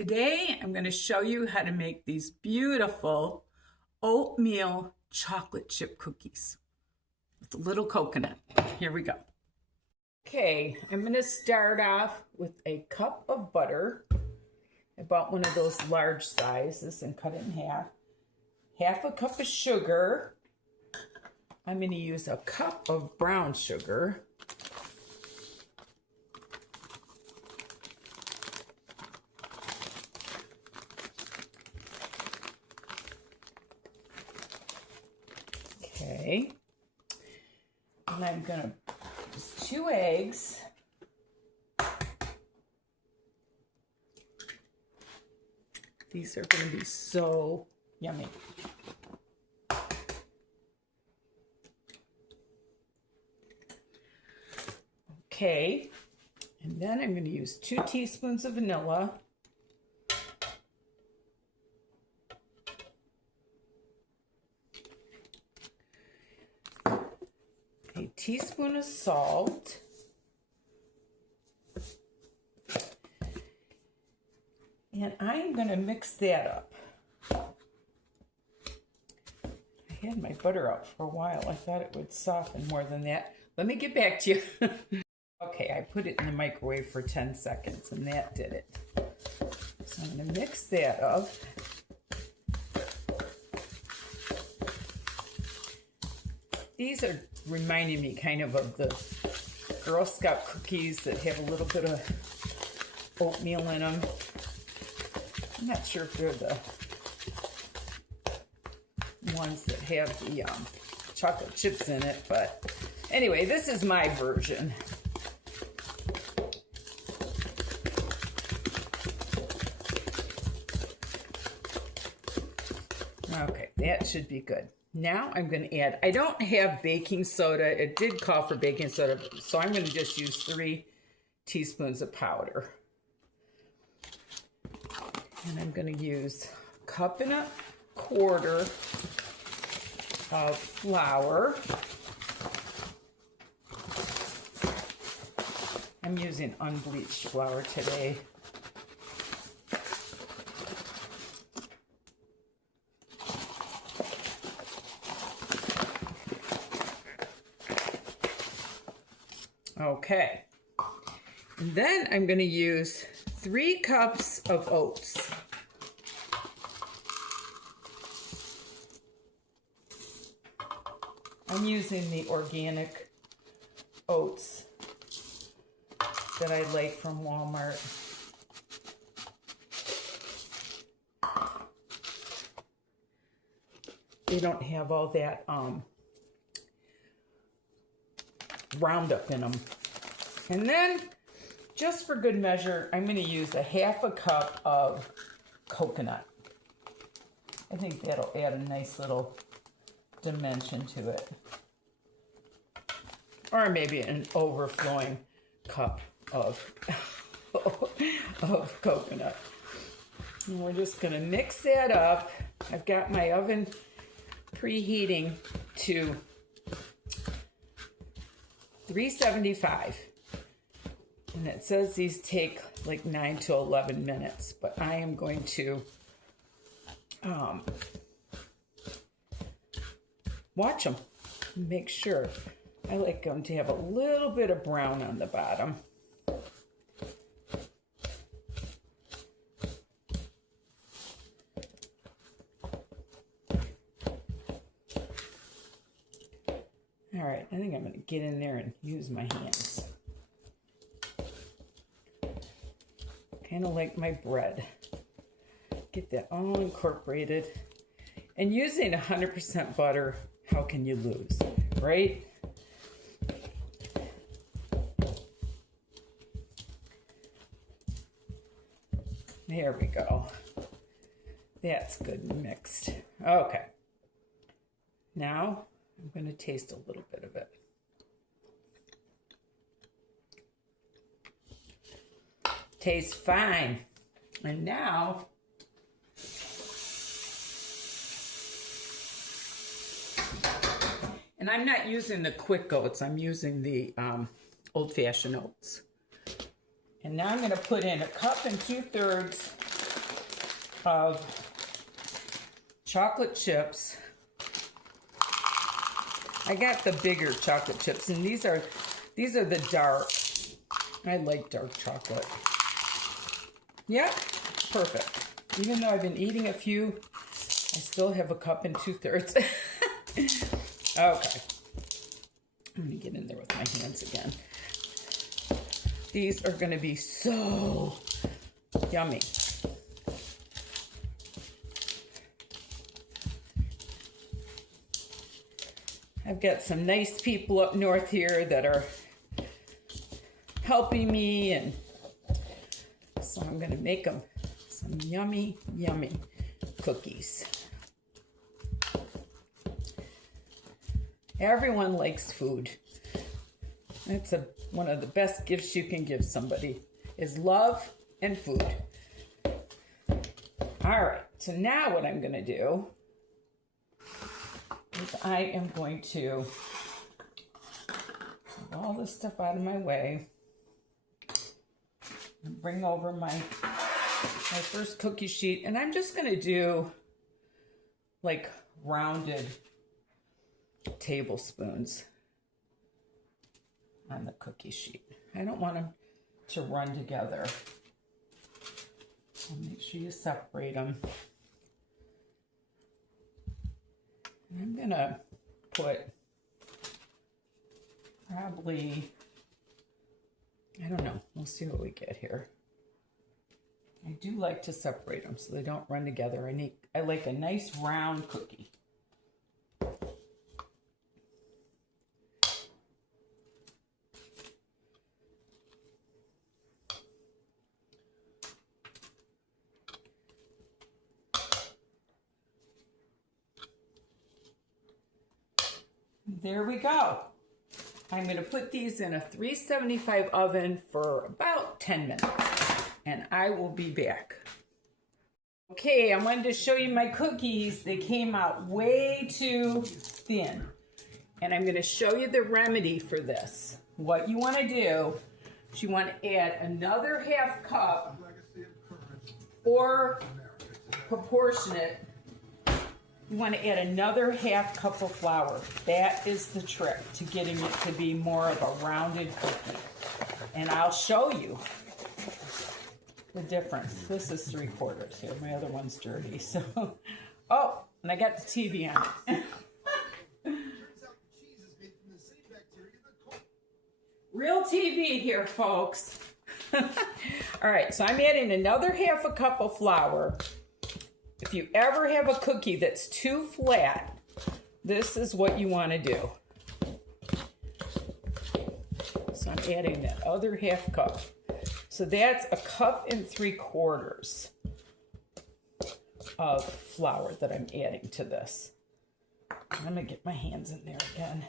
Today, I'm going to show you how to make these beautiful oatmeal chocolate chip cookies with a little coconut. Here we go. Okay, I'm going to start off with a cup of butter. I bought one of those large sizes and cut it in half. Half a cup of sugar. I'm going to use a cup of brown sugar. Okay, and I'm gonna use 2 eggs. These are gonna be so yummy. Okay, and then I'm gonna use 2 teaspoons of vanilla. A teaspoon of salt, and I'm going to mix that up. I had my butter out for a while. I thought it would soften more than that. Let me get back to you. Okay, I put it in the microwave for 10 seconds, and that did it. So I'm going to mix that up. These are reminding me kind of the Girl Scout cookies that have a little bit of oatmeal in them. I'm not sure if they're the ones that have the chocolate chips in it, but anyway, this is my version. Okay, that should be good. Now I'm going to add, I don't have baking soda. It did call for baking soda, so I'm going to just use 3 teaspoons of powder. And I'm going to use 1.25 cups of flour. I'm using unbleached flour today. Okay, and then I'm going to use 3 cups of oats. I'm using the organic oats that I like from Walmart. They don't have all that Roundup in them. And then, just for good measure, I'm going to use 1/2 cup of coconut. I think that'll add a nice little dimension to it. Or maybe an overflowing cup of, of coconut. And we're just going to mix that up. I've got my oven preheating to 375, and it says these take like 9 to 11 minutes, but I am going to watch them, make sure. I like them to have a little bit of brown on the bottom. All right, I think I'm going to get in there and use my hands. Kind of like my bread. Get that all incorporated. And using 100% butter, how can you lose, right? There we go. That's good and mixed. Okay. Now, I'm going to taste a little bit of it. Tastes fine. And now, and I'm not using the quick oats, I'm using the old-fashioned oats. And now I'm going to put in 1 2/3 cups of chocolate chips. I got the bigger chocolate chips, and these are the dark. I like dark chocolate. Yep, perfect. Even though I've been eating a few, I still have a cup and 2/3. Okay. Let me get in there with my hands again. These are going to be so yummy. I've got some nice people up north here that are helping me, and so I'm going to make them some yummy, yummy cookies. Everyone likes food. That's one of the best gifts you can give somebody is love and food. All right, so now what I'm going to do is I am going to move all this stuff out of my way and bring over my first cookie sheet, and I'm just going to do like rounded tablespoons on the cookie sheet. I don't want them to run together. So make sure you separate them. And I'm gonna put probably, I don't know, we'll see what we get here. I do like to separate them so they don't run together. I like a nice round cookie. There we go. I'm going to put these in a 375 oven for about 10 minutes, and I will be back. Okay, I wanted to show you my cookies. They came out way too thin, and I'm going to show you the remedy for this. What you want to do is you want to add another half cup or proportionate. You want to add another half cup of flour. That is the trick to getting it to be more of a rounded cookie. And I'll show you the difference. This is 3/4 here. My other one's dirty. So, oh, and I got the TV on. Real TV here, folks. All right, so I'm adding another half a cup of flour. If you ever have a cookie that's too flat, this is what you want to do. So I'm adding that other half cup. So that's a 1.75 cups of flour that I'm adding to this. I'm going to get my hands in there again.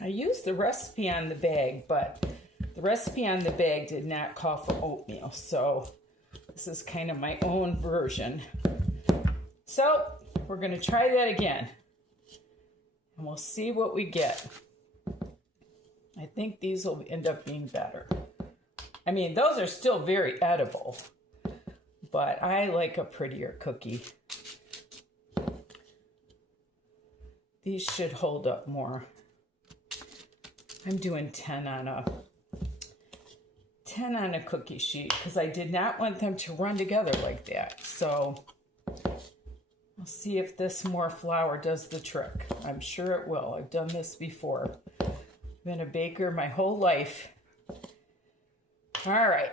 I used the recipe on the bag, but the recipe on the bag did not call for oatmeal, so this is kind of my own version. So we're going to try that again, and we'll see what we get. I think these will end up being better. I mean, those are still very edible, but I like a prettier cookie. These should hold up more. I'm doing 10 on a cookie sheet because I did not want them to run together like that. So I'll see if this more flour does the trick. I'm sure it will. I've done this before. I've been a baker my whole life. All right.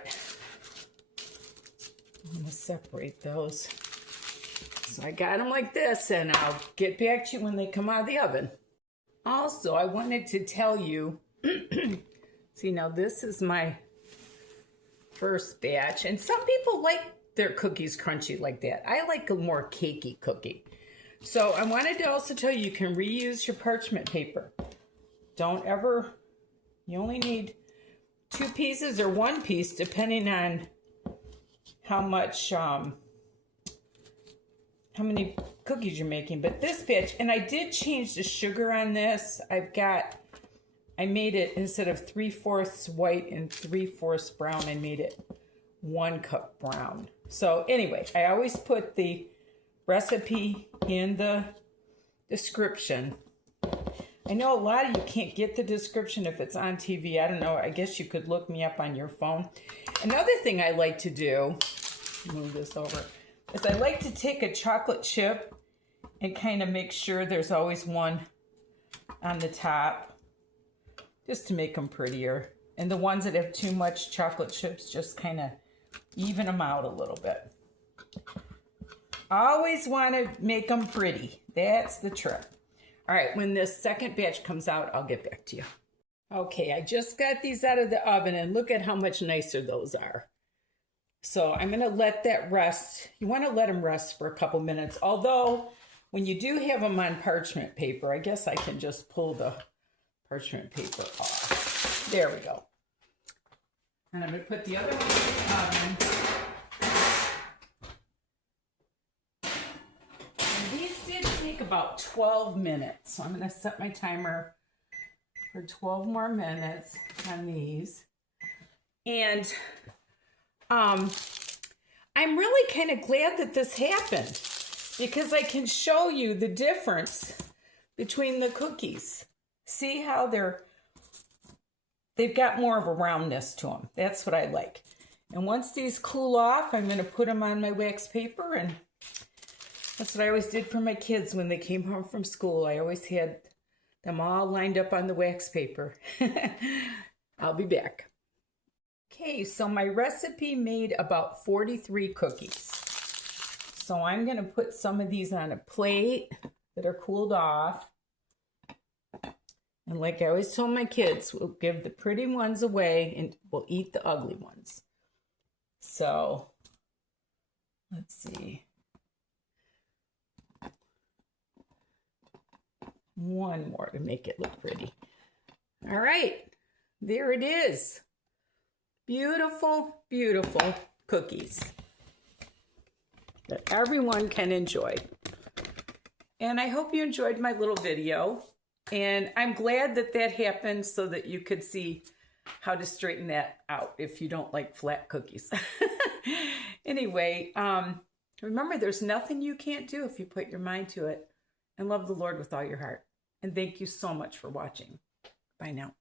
I'm going to separate those. So I got them like this, and I'll get back to you when they come out of the oven. Also, I wanted to tell you, see, now this is my first batch, and some people like their cookies crunchy like that. I like a more cakey cookie. So I wanted to also tell you can reuse your parchment paper. Don't ever, you only need 2 pieces or 1 piece depending on how much, how many cookies you're making. But this batch, and I did change the sugar on this. I've got I made it, instead of 3/4 white and 3/4 brown, I made it 1 cup brown. So anyway, I always put the recipe in the description. I know a lot of you can't get the description if it's on TV. I don't know. I guess you could look me up on your phone. Another thing I like to do, move this over, is I like to take a chocolate chip and kind of make sure there's always one on the top, just to make them prettier. And the ones that have too much chocolate chips, just kind of even them out a little bit. Always want to make them pretty. That's the trick. All right, when this second batch comes out, I'll get back to you. Okay, I just got these out of the oven, and look at how much nicer those are. So I'm going to let that rest. You want to let them rest for a couple minutes. Although, when you do have them on parchment paper, I guess I can just pull the parchment paper off. There we go. And I'm going to put the other one in the oven. About 12 minutes. So I'm going to set my timer for 12 more minutes on these. And I'm really kind of glad that this happened, because I can show you the difference between the cookies. See how they've got more of a roundness to them. That's what I like. And once these cool off, I'm going to put them on my wax paper, and that's what I always did for my kids when they came home from school. I always had them all lined up on the wax paper. I'll be back. Okay, so my recipe made about 43 cookies. So I'm going to put some of these on a plate that are cooled off. And like I always told my kids, we'll give the pretty ones away and we'll eat the ugly ones. So, let's see. One more to make it look pretty. All right, there it is. Beautiful, beautiful cookies that everyone can enjoy. And I hope you enjoyed my little video. And I'm glad that that happened so that you could see how to straighten that out if you don't like flat cookies. Anyway, remember, there's nothing you can't do if you put your mind to it. And love the Lord with all your heart. And thank you so much for watching. Bye now.